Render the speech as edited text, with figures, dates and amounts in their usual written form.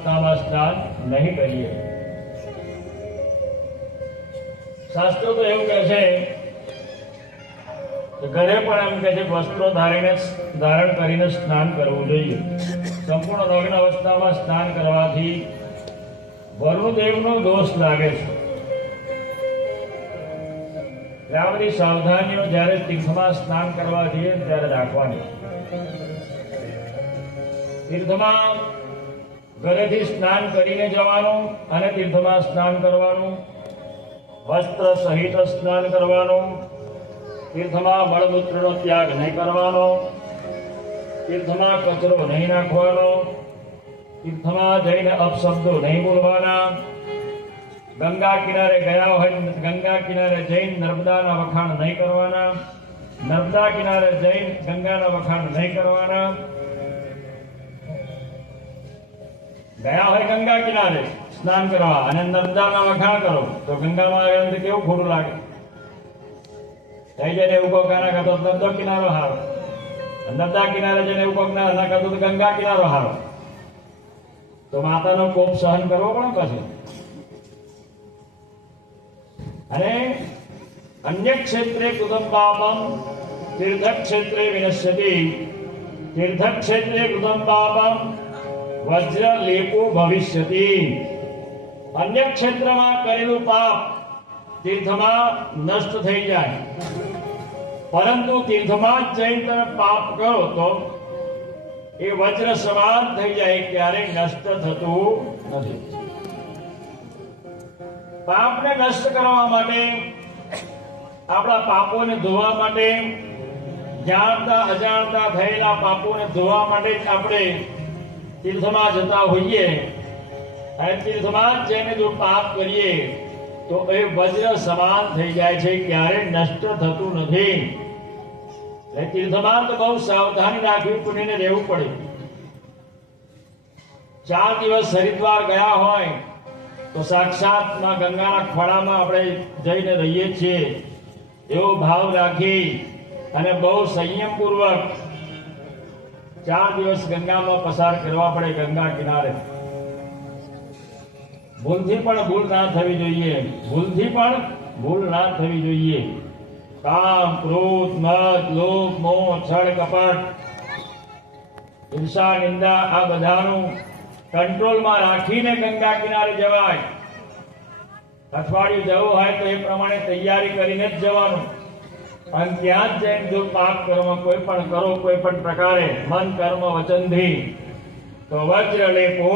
अवस्था में स्नान नहीं करिए। शास्त्रों तो एवं कहे छे कि घरे पण एम कहे छे वस्त्रों धारण करीने स्नान करवुं जोईए। संपूर्ण नग्न अवस्था में स्नान करवाथी वरुणदेवनो दोष लागे छे। आ बधी सावधानीओ ज्यारे तीर्थमां स्नान करवा जईए त्यारे राखवानी। तीर्थमां घरेथी स्नान करीने जवानुं अने तीर्थमां स्नान करवानुं। वस्त्र सहित स्नान करवानुं। तीर्थमां मळमूत्रनो त्याग नहीं करवानो। तीर्थमां कचरो नहीं नाखवानो। तीर्थमां जईने अपशब्दो नहीं बोलवाना। गंगा किनारे गया होय गंगा किनारे जईने नर्मदाना वखाण नहीं करवाना। नर्मदा किनारे जईने गंगाना वखाण नहीं करवाना। गया होय गंगा किनारे स्नान करवा अने नर्मदाना वखाण करो तो गंगामां आवे तो केवुं खोटुं लागे। जईने उभो करना करतो नर्मदा किनारो हारो। नर्मदा किनारे जईने उभो ना करतो तो गंगा किनारो हारो। तो मातानो कोप सहन करवो पण पछी। अने अन्य क्षेत्रे कृतं पापं तीर्थक्षेत्रे विनश्यति। तीर्थक्षेत्रे कृतं पापं वज्रलेपो भविष्यति। अन्य क्षेत्रमां करेલું पाप तीर्थमां नष्ट થઈ જાય, પરંતુ तीर्थमां જઈને તમે પાપ કરો તો એ વજ્ર સમાન થઈ જાય, ક્યારેય નષ્ટ થતું નથી। પાપને નષ્ટ કરવા માટે, આપણા પાપોને ધોવા માટે, જાણતા અજાણતા થયેલા પાપોને ધોવા માટે જ આપણે तीर्थमां जता होइए। अने तीर्थमां जईने जो पाप करीए तो ए वज्र समान थई जाय छे, क्यारे नष्ट थतुं नथी। એટલે तीर्थमां तो बहु सावधानी राखवी पड़ीने रहेवुं पड़े। 4 दिवस हरिद्वार गया होय तो साक्षात मां गंगाना खोळामां આપણે જઈને રહીએ છીએ એવો ભાવ રાખી અને બહુ સંયમપૂર્વક 4 दिवस गंगा में पसार करवा पड़े। गंगा किनारे भूलथी पण भूल ना थवी जोईए। भूलथी पण भूल ना थवी जोईए। काम, क्रोध, मद, लोभ, मोह, छळ, कपट, ईर्षा, निंदा आ बधानुं कंट्रोल में राखीने गंगा किनारे जवाय। अठवाडियुं जवुं होय तो ए प्रमाणे तैयारी करीने ज जवानुं। અને ત્યાં જ જઈને જો પાપ કર્મ કોઈ પણ કરો, કોઈ પણ પ્રકારે મન કર્મ વચનથી, તો વજ્ર લેપો